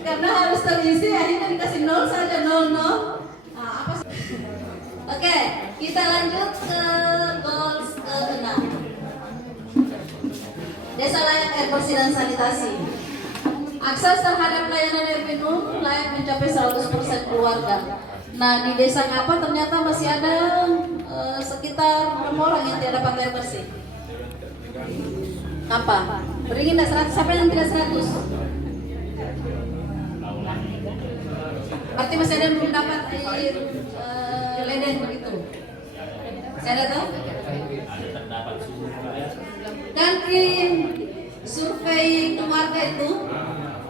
Karena harus terisi, akhirnya dikasih 0 saja, 0, 0. Nah, apa? Oke, kita lanjut ke goals ke-6. Desa layak air bersih dan sanitasi. Akses terhadap layanan air minum layak mencapai 100% keluarga. Nah, di desa Ngapa ternyata masih ada sekitar 6 orang yang tidak dapat air bersih. Apa? Beringin 100, siapa yang tidak 100? Berarti masih ada yang belum dapat air ledeng begitu. Saya ada tahu? Kan di survei keluarga itu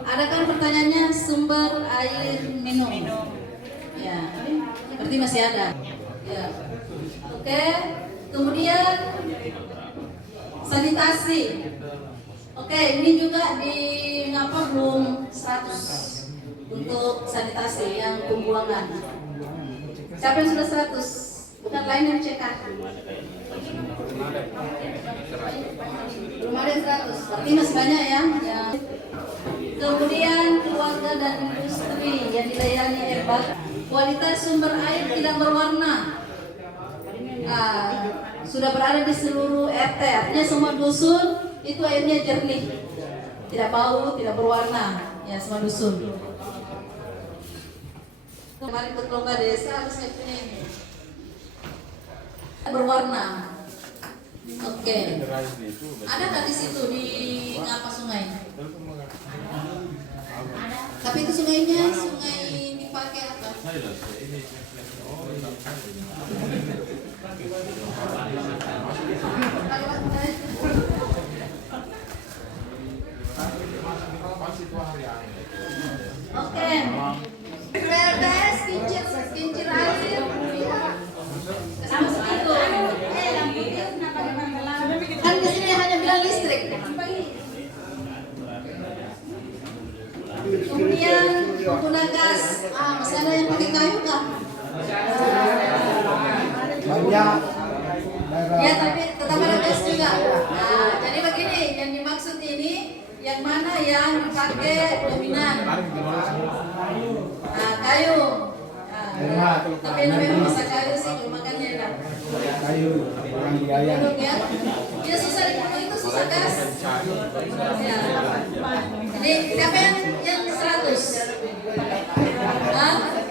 ada kan pertanyaannya sumber air minum. Ya, berarti masih ada. Ya. Oke. Kemudian sanitasi. Oke, ini juga di Ngapa belum 100 untuk sanitasi yang pembuangan. Siapa yang sudah 100? Bukan lain yang cekat. Belum ada yang 100. Berarti masih banyak ya. Kemudian keluarga dan industri yang dilayani hebat. Kualitas sumber air tidak berwarna. Sudah berada di seluruh RT, artinya semua dusun itu airnya jernih, tidak bau, tidak berwarna, ya semua dusun. Kemarin ikut lomba desa harusnya punya ini berwarna. Oke. Ada nggak di situ di Ngapa sungai? Tapi itu sungainya sungai dipakai apa? Oke. PLTS kincir air. Sama segitu. Kan di sini hanya bilang listrik. Kemudian pengguna gas. Masih ada yang pakai kayu kah? Banyak. Ya, tapi tetap ada gas juga. Nah, jadi begini, yang dimaksud ini yang mana yang dipakai dominan? Nah, kayu. Nah, tapi memang bisa kayu sih, kalau makannya kan. Kayu, orang biaya. Ya, dia susah dibunuh itu susah gas. Ya. Jadi siapa yang 100? Hah?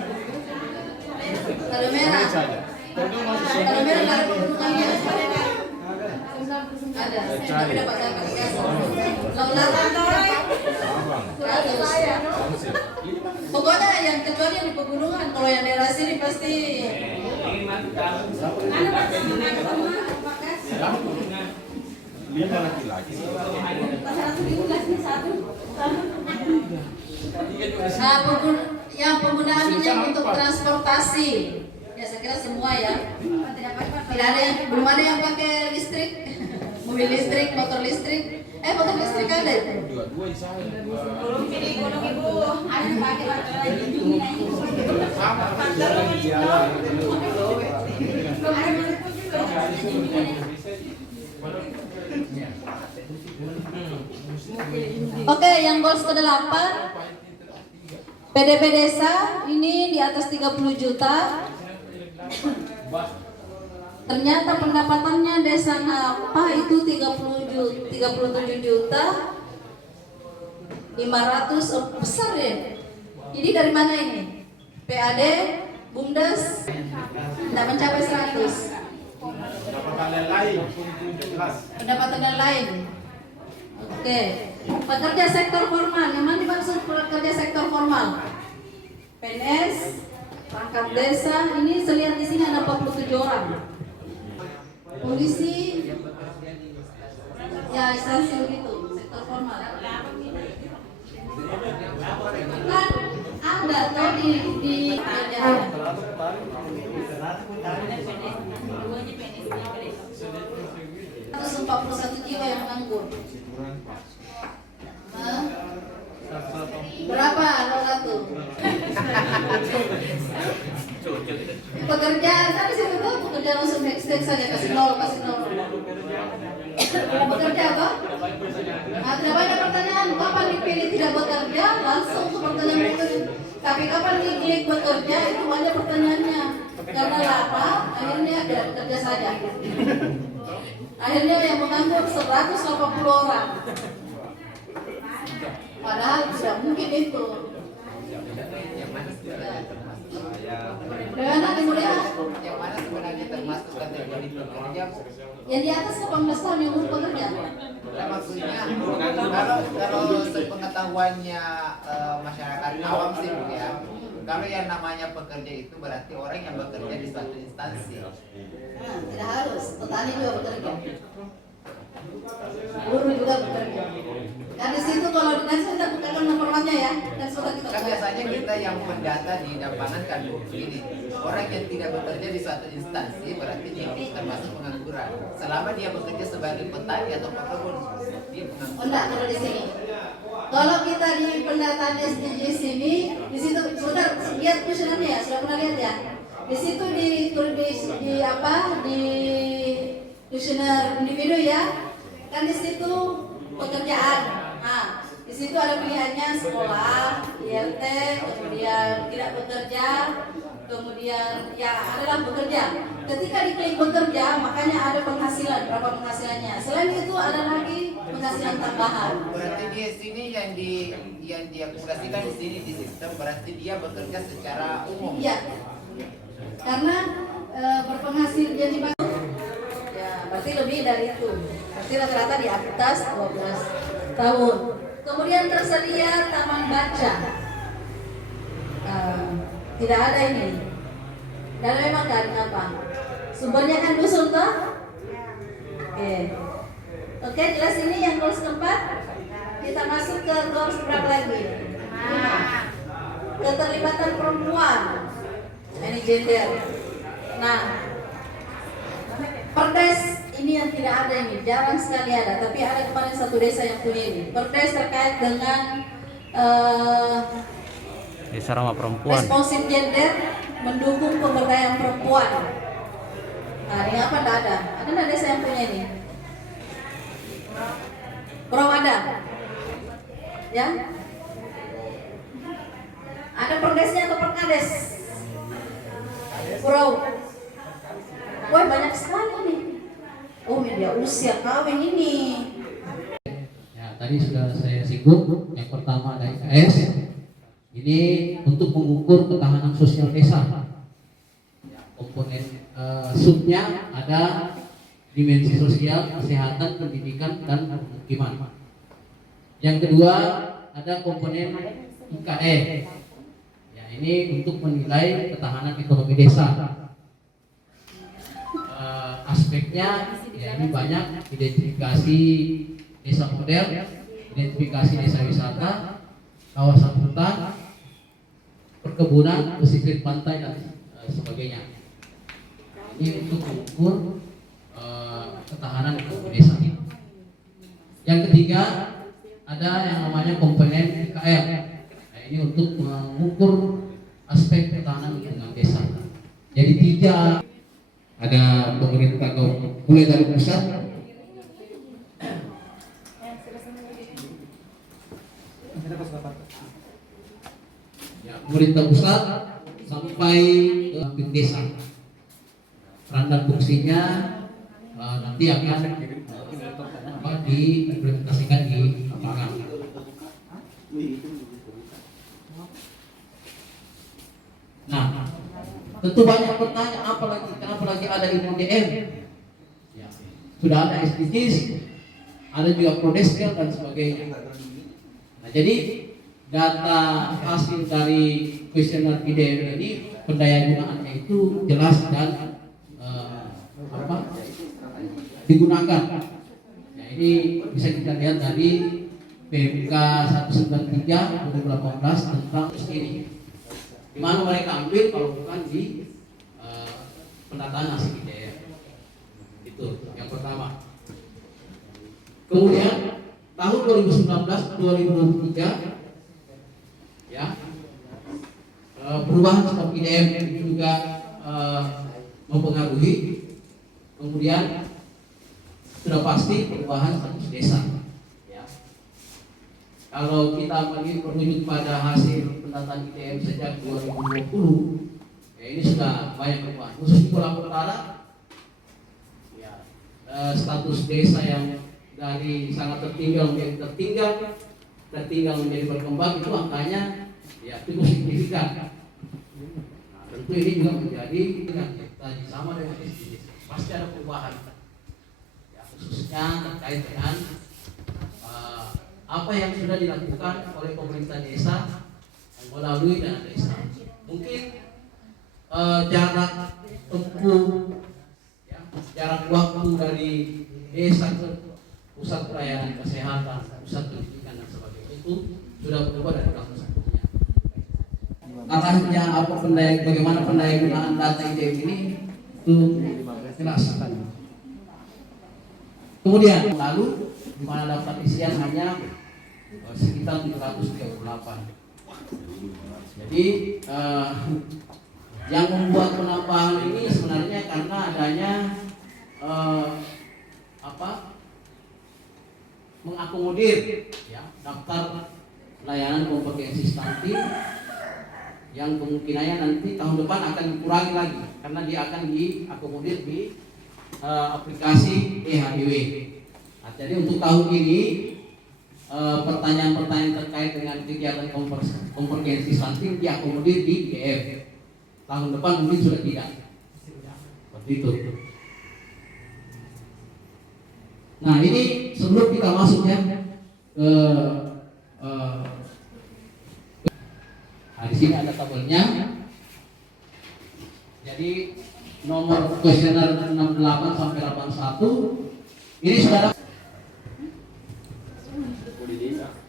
Kalau merah. Kalau merah nggak ada pembunuhannya. Ada, tapi dapat gas. Pokoknya yang kecuali yang di pegunungan, kalau yang daerah sini pasti. Yang penggunaan minyak untuk transportasi. Ya saya kira semua ya. Tidak ada yang belum ada yang pakai listrik, mobil listrik, motor listrik. Motor listrik ada itu. Belum ibu, ada yang pakai baterai Oke, yang goals ke-8 PDB desa ini di atas 30 juta. Ternyata pendapatannya desa Ngapa itu 37 juta 500, besar ya. Jadi dari mana ini? PAD, BUMDes tidak mencapai 100. Pendapatan yang lain. Oke. Pekerja sektor formal, yang mana dimaksud pekerja sektor formal? PNS, perangkat desa, ini saya lihat di sini ada 47 orang. Polisi, ya instansi begitu, sektor formal. Kan ada tuh di kerjaan. 141 jiwa yang nganggur. Berapa tuh? Pekerjaan kan di situ tuh pekerjaan langsung next saja kasih nol. Pekerja apa? Nah, tidak banyak pertanyaan. Kapan IP pilih tidak bekerja, langsung ke pertanyaan berikutnya. Tapi kapan diklik bekerja itu banyak pertanyaannya. Karena lama, akhirnya tidak bekerja saja. Akhirnya yang menganggur 180 orang. Padahal tidak mungkin itu. Bagaimana kemudian? Yang mana sebenarnya termasuk kategori pekerja? Yang di atas 18 tahun yang umur pekerja. Nah, maksudnya kalau sepengetahuannya masyarakat awam sih Bu, ya. Kalau yang namanya pekerja itu berarti orang yang bekerja di suatu instansi. Nah, tidak harus. Petani juga bekerja. Guru juga bekerja. Dan di situ kalau nanti kita bukakan nomornya ya, dan sudah kita Kan biasanya kita yang mendata di lapangan kan begini, orang yang tidak bekerja di suatu instansi berarti dia termasuk pengangguran. Selama dia bekerja sebagai petani atau pekebun, dia Oh pengangguran. enggak, kalau di sini. Kalau kita di pendataan SDGs sini, di situ sudah lihat kuesionernya ya, sudah pernah lihat ya. Di situ di apa di kuesioner individu ya, kan di situ pekerjaan. Nah, di situ ada pilihannya sekolah, IRT, kemudian tidak bekerja, kemudian ya adalah bekerja. Ketika diklik bekerja, makanya ada penghasilan, berapa penghasilannya. Selain itu ada lagi penghasilan tambahan. Berarti di sini yang diakumulasikan di sini di sistem berarti dia bekerja secara umum. Iya, karena berpenghasil jadi baru. Ya, berarti lebih dari itu. Berarti rata-rata di atas 12 tahun. Kemudian tersedia taman baca. Tidak ada ini. Dan memang kan apa? Sumbernya kan dusun toh? Oke, jelas ini yang goals keempat. Kita masuk ke goals berapa lagi? 5. Keterlibatan perempuan. Ini gender. Nah, Perdes ini yang tidak ada ini, jarang sekali ada. Tapi ada kemarin satu desa yang punya ini. Perdes terkait dengan Desa Ramah Perempuan. responsif gender, mendukung pemberdayaan perempuan. Nah, ini apa tidak ada? Ada nggak desa yang punya ini? Belum ada. Ya? Ada perdesnya atau perkades? Bro. Wah, banyak sekali nih. Oh, media usia kawin ini. Ya, tadi sudah saya singgung. Yang pertama ada IKS. Ini untuk mengukur ketahanan sosial desa. Ya, komponen subnya ada dimensi sosial, kesehatan, pendidikan, dan pemukiman. Yang kedua ada komponen IKE. Ya, ini untuk menilai ketahanan ekonomi desa. Aspeknya ya ini banyak, identifikasi desa model, identifikasi desa wisata, kawasan hutan, perkebunan, pesisir pantai dan sebagainya. Ini untuk mengukur ketahanan ekonomi desa. Yang ketiga ada yang namanya komponen IKR. Nah, ini untuk mengukur aspek ketahanan lingkungan desa. Jadi tidak ada pemerintah mulai dari pusat ya, pemerintah pusat sampai ke desa. Peran dan fungsinya nanti akan diimplementasikan di lapangan. Nah, tentu banyak pertanyaan, kenapa lagi ada IMDM? Ya, sudah ada SDGs, ada juga Prodeskel dan sebagainya. Nah, jadi data hasil dari kuesioner IDM ini pendaya gunaannya itu jelas dan digunakan. Nah, ini bisa kita lihat dari PMK 193 2018 tentang ini. Di mana mereka ambil kalau bukan di pendataan hasil IDM. Itu yang pertama. Kemudian tahun 2019-2023 ya, perubahan skop IDM ini juga mempengaruhi. Kemudian sudah pasti perubahan status desa ya. kalau kita merujuk pada hasil pendataan ITM sejak 2020, ya ini sudah banyak perubahan. Khusus di Pulau Utara, ya, status desa yang dari sangat tertinggal menjadi tertinggal menjadi berkembang, itu angkanya ya cukup signifikan. Nah, tentu ini juga menjadi tadi sama dengan SDGs, pasti ada perubahan, ya, khususnya terkait dengan apa yang sudah dilakukan oleh pemerintah desa melalui dana desa. Mungkin jarak tempuh, ya, jarak waktu dari desa ke pusat pelayanan kesehatan, pusat pendidikan dan sebagainya itu sudah berubah dari tahun sebelumnya. Arahnya apa bagaimana pendayagunaan data ITM ini itu jelas. Kemudian lalu di mana daftar isian hanya sekitar 738. Jadi yang membuat penambahan ini sebenarnya karena adanya mengakomodir, ya, daftar layanan kompetensi stunting yang kemungkinannya nanti tahun depan akan dikurangi lagi karena dia akan diakomodir di aplikasi eHDW. Nah, jadi untuk tahun ini pertanyaan-pertanyaan terkait dengan kegiatan kompetensi stunting diakomodir di IGF. Tahun depan mungkin sudah tidak. Seperti itu. Nah, ini sebelum kita masuk ya di sini ada tabelnya. Jadi nomor kuesioner 68 sampai 81 ini saudara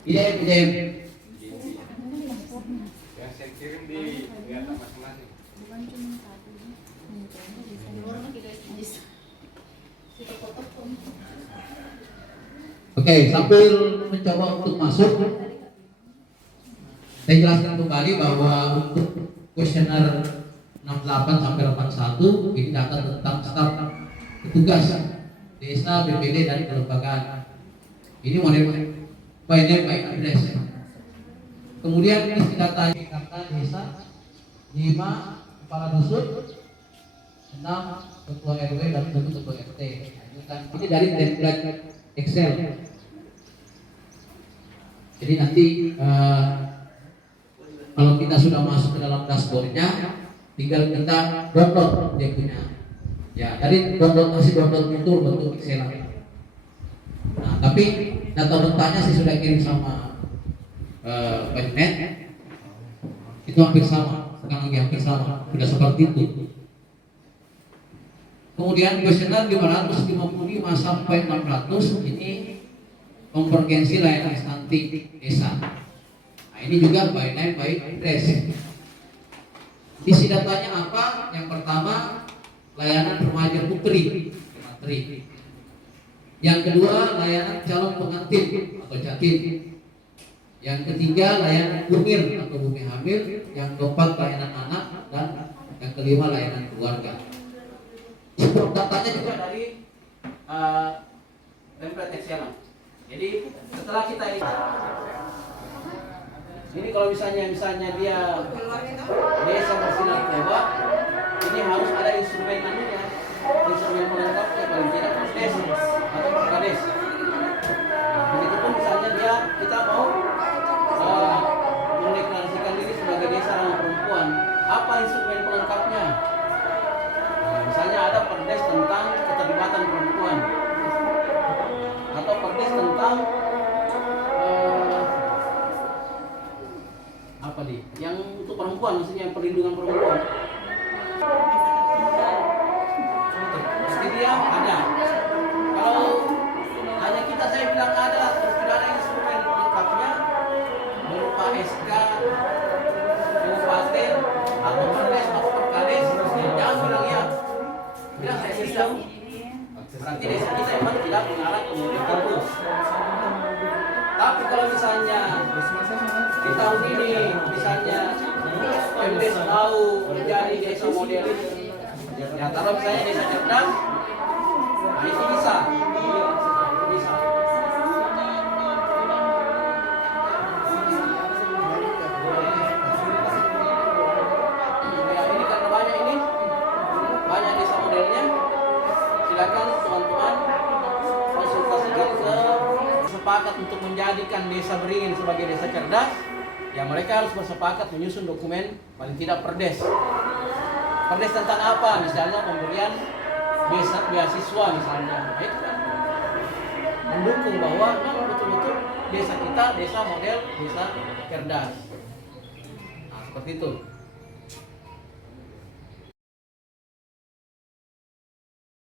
IDM. Yang saya kirim di atas masing-masing. Oke, sambil mencoba untuk masuk, saya jelaskan kembali bahwa untuk kuesioner 68 sampai 81 ini data tentang staf petugas desa, BPD dan kelembagaan. Ini model by name by address. Kemudian isi data desa 5 kepala dusun, 6 ketua RW dan 1 ketua RT. Ini dari template Excel. Jadi nanti kalau kita sudah masuk ke dalam dashboardnya, tinggal kita download dia punya. Ya, dari masih download itu bentuk Excel. Nah, tapi data mentahnya saya sudah kirim sama Backnet. Itu hampir sama, sekarang lagi hampir sama, sudah seperti itu. Kemudian kuesioner 555 sampai 600 ini konvergensi layanan stunting desa. Nah, ini juga by name by address. Isi datanya apa? Yang pertama layanan remaja putri. Yang kedua layanan calon pengantin atau jatin. Yang ketiga layanan bumil atau bumi hamil. Yang keempat layanan anak dan yang kelima layanan keluarga. Datanya juga dari template Excel. Jadi setelah kita ini kalau misalnya dia desa bersinar coba, ini harus ada instrumen pelengkapnya paling tidak Perdes atau Perkades. Begitupun misalnya kita mau mendeklarasikan diri sebagai desa ramah perempuan, apa instrumen pelengkapnya? Misalnya ada Perdes tentang keterlibatan perempuan atau Perdes tentang apa nih? Yang untuk perempuan, maksudnya yang perlindungan perempuan. Mesti dia ada. Kalau hanya saya bilang ada, terus tidak ada instrumen pelengkapnya berupa SK, kabupaten atau Perdes atau Perkades, jangan bilang ya. Bilang saya bisa. Berarti desa kita memang tidak mengarah ke model itu. Tapi kalau misalnya di tahun ini misalnya Pemdes mau menjadi desa model, ya taruh misalnya desa cerdas, nah itu bisa. bersepakat untuk menjadikan desa Beringin sebagai desa cerdas, ya mereka harus bersepakat menyusun dokumen paling tidak perdes. Perdes tentang apa? Misalnya pemberian beasiswa misalnya. Nah, itu kan mendukung bahwa memang betul-betul desa kita desa model desa cerdas. Nah, seperti itu.